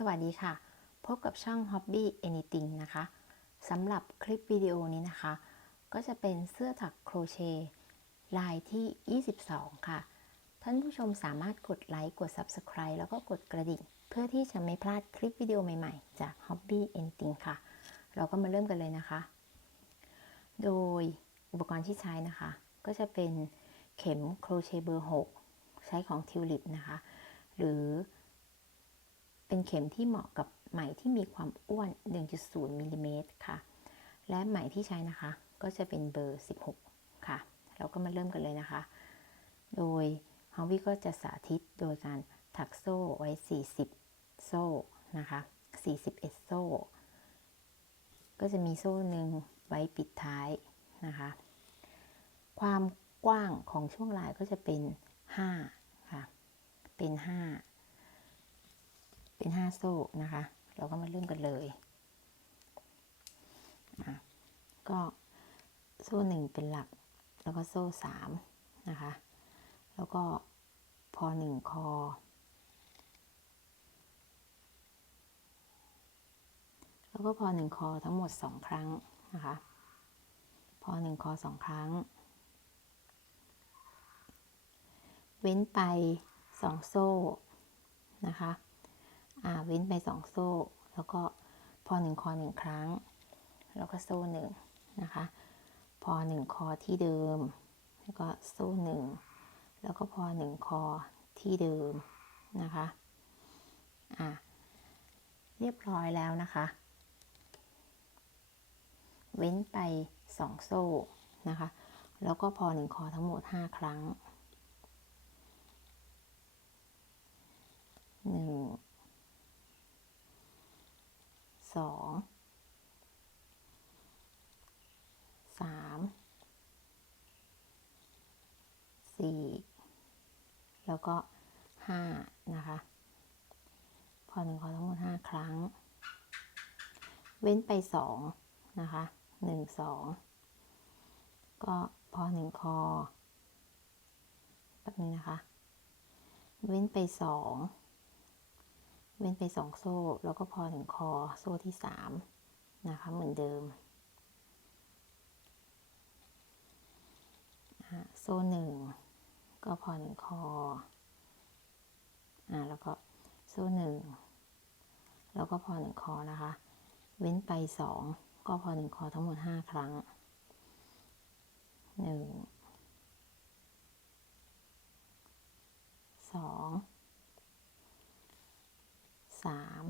สวัสดีค่ะ พบกับช่อง Hobby Anything นะคะสำหรับคลิปวิดีโอนี้นะคะ ก็จะเป็นเสื้อถักโครเชต์ลายที่ 22 ค่ะ ท่านผู้ชมสามารถกดไลค์กด Subscribe แล้วก็กดกระดิ่ง เพื่อที่จะไม่พลาดคลิปวิดีโอใหม่ๆ จาก Hobby Anything ค่ะ เราก็มาเริ่มกันเลยนะคะ โดยอุปกรณ์ที่ใช้นะคะ ก็จะเป็นเข็มโครเชต์เบอร์ 6 ใช้ของทิวลิปนะคะ หรือ เป็นเข็มที่เหมาะกับไหมที่มีความอ้วน 1.0มิลลิเมตรค่ะ และไหมที่ใช้นะคะ ก็จะเป็นเบอร์ 16 ค่ะ เราก็มาเริ่มกันเลยนะคะ โดยฮาวิก็จะสาธิตโดยการถักโซ่ไว้ 40 โซ่นะคะ 41 โซ่ ก็จะมีโซ่หนึ่งไว้ปิดท้ายนะคะ ความกว้างของช่วงลายก็จะเป็น 5 ค่ะ เป็น 5 เป็น5โซ่นะคะ เราก็มาเริ่มกันเลยอะก็โซ่หนึ่งเป็นหลัก แล้วก็โซ่สามนะคะ แล้วก็พอหนึ่งคอ แล้วก็พอหนึ่งคอทั้งหมดสองครั้งนะคะ พอหนึ่งคอสองครั้ง เว้นไปสองโซ่นะคะ อ่าเว้นไปสองโซ่ แล้วก็พอหนึ่งคอหนึ่งครั้ง แล้วก็โซ่หนึ่งนะคะ พอหนึ่งคอที่เดิม แล้วก็โซ่หนึ่งแล้วก็พอหนึ่งคอที่เดิมนะคะอ่าเรียบร้อยแล้วนะคะ เว้นไปสองโซ่นะคะ แล้วก็พอหนึ่งคอทั้งหมดห้าครั้งหนึ่ง สองสามสี่แล้วก็ห้านะคะพอหนึ่งคอทั้งหมดห้าครั้ง เว้นไปสองนะคะหนึ่งสองก็พอหนึ่งคอแบบนี้นะคะ เว้นไปสอง เว้นไปสองโซ่ แล้วก็พอถึงคอโซ่ที่สามนะคะเหมือนเดิม โซ่หนึ่งก็พอหนึ่งคออ่าแล้วก็โซ่หนึ่งแล้วก็พอหนึ่งคอนะคะ เว้นไปสองก็พอหนึ่งคอทั้งหมดห้าครั้งหนึ่งสอง สาม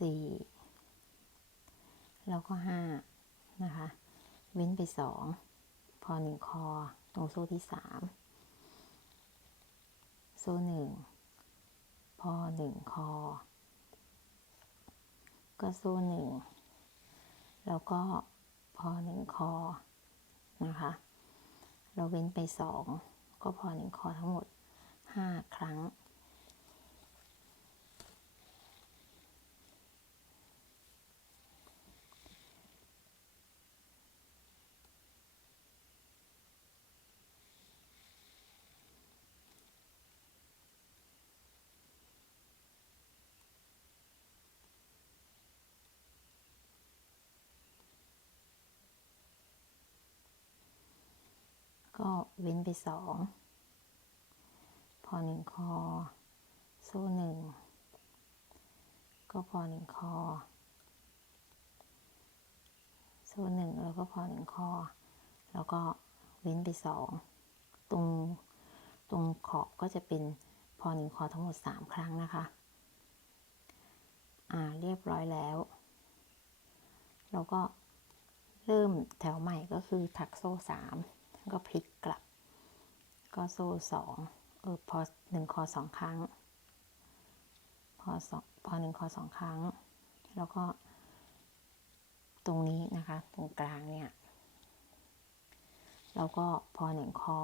สี่ แล้วก็ห้านะคะ เว้นไปสองพอหนึ่งคอ ตรงโซ่ที่สามโซ่หนึ่งพอหนึ่งคอ ก็โซ่หนึ่งแล้วก็พอหนึ่งคอนะคะ เราเว้นไปสองก็พอหนึ่งคอทั้งหมดห้าครั้ง ก็เว้นไปสองพอหนึ่งคอ โซ่หนึ่ง ก็พอหนึ่งคอ โซ่หนึ่งแล้วก็พอหนึ่งคอ แล้วก็เว้นไปสองตรงตรงขอบก็จะเป็นพอหนึ่งคอทั้งหมดสามครั้งนะคะ อ่าเรียบร้อยแล้ว เราก็เริ่มแถวใหม่ก็คือถักโซ่สาม ก็พลิกกลับ ก็โซ่สองเออพอหนึ่งคอสองครั้ง พอสองพอหนึ่งคอสองครั้ง แล้วก็ ตรงนี้นะคะ ตรงกลางเนี่ย แล้วก็พอหนึ่งคอ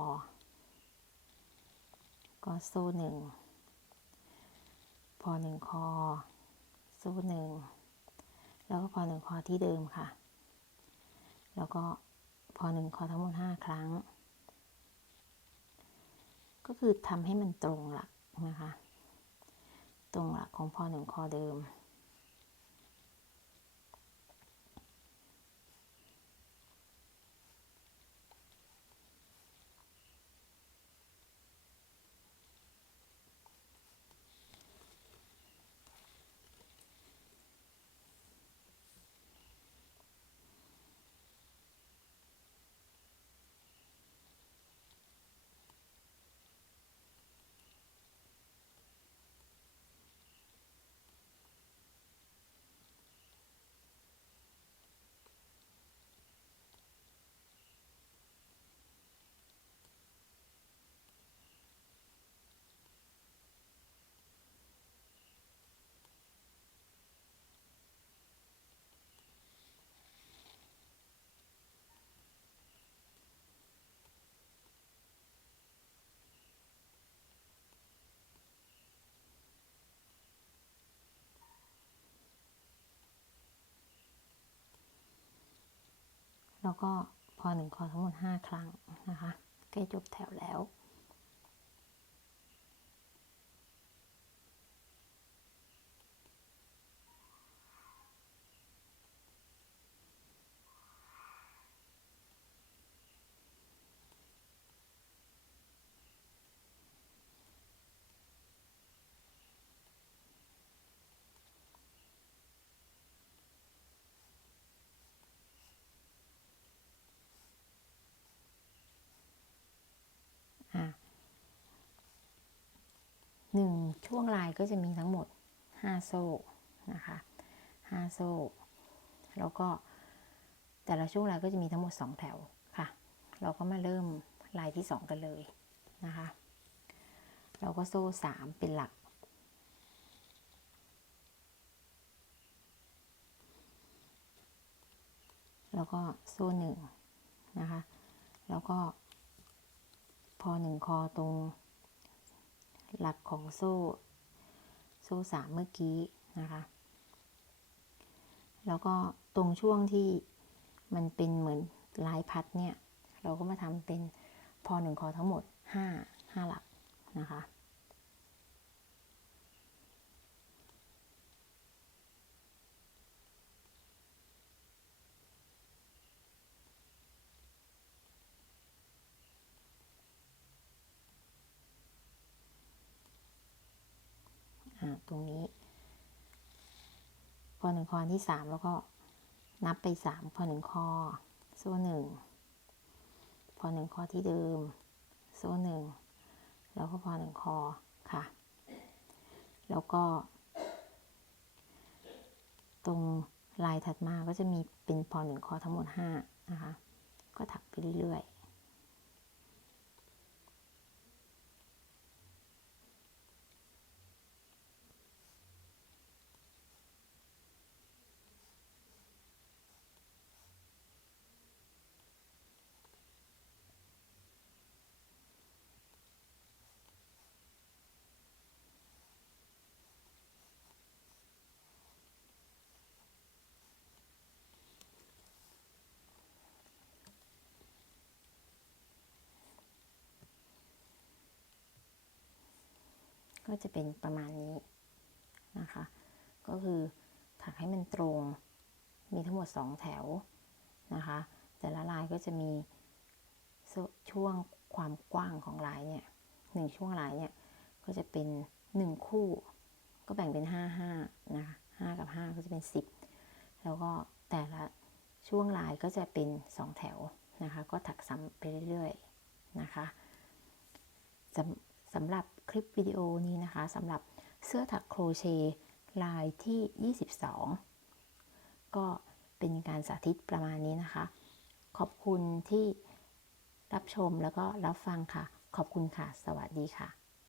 ก็โซ่หนึ่งพอหนึ่งคอ โซ่หนึ่งแล้วก็พอหนึ่งคอที่เดิมค่ะ แล้วก็ หนึ่งคอทั้งหมดห้าครั้ง ก็คือทำให้มันตรงหลักนะคะ ตรงหลักของพอหนึ่งคอเดิม แล้วก็พอหนึ่งคอทั้งหมด 5 ครั้งนะคะใกล้จบแถวแล้ว หนึ่งช่วงลายก็จะมีทั้งหมด 5 โซ่นะคะ5โซ่ แล้วก็แต่ละช่วงลายก็จะมีทั้งหมด 2 แถวค่ะ เราก็มาเริ่มลายที่ 2 กันเลยนะคะ เราก็โซ่ 3 เป็นหลัก แล้วก็โซ่1นะคะ แล้วก็พอ1คอตรง หลักของโซ่ โซ่สามเมื่อกี้นะคะ แล้วก็ตรงช่วงที่มันเป็นเหมือนลายพัดเนี่ย เราก็มาทำเป็นพอหนึ่งคอทั้งหมดห้าห้าหลักนะคะ อ่าตรงนี้ พอหนึ่งคอที่สามแล้วก็นับไปสามพอหนึ่งคอโซ่หนึ่งพอหนึ่งคอที่เดิม โซ่หนึ่งแล้วก็พอหนึ่งคอค่ะ แล้วก็ ตรงลายถัดมาก็จะมีเป็นพอหนึ่งคอทั้งหมดห้านะคะ ก็ถักไปเรื่อยๆ ก็จะเป็นประมาณนี้นะคะ ก็คือถักให้มันตรง มีทั้งหมด 2 แถวนะคะ แต่ละลายก็จะมีช่วงความกว้างของลายเนี่ยหนึ่งช่วงลายเนี่ยก็จะเป็น 1 คู่ ก็แบ่งเป็น 5 5นะคะ5กับ 5 ก็จะเป็น 10 แล้วก็แต่ละช่วงลายก็จะเป็น 2 แถวนะคะ ก็ถักซ้ำไปเรื่อยๆนะคะ สำหรับคลิปวิดีโอนี้นะคะสำหรับเสื้อถักโครเชต์ลายที่ 22 ก็เป็นการสาธิตประมาณนี้นะคะ ขอบคุณที่รับชมแล้วก็รับฟังค่ะ ขอบคุณค่ะ สวัสดีค่ะ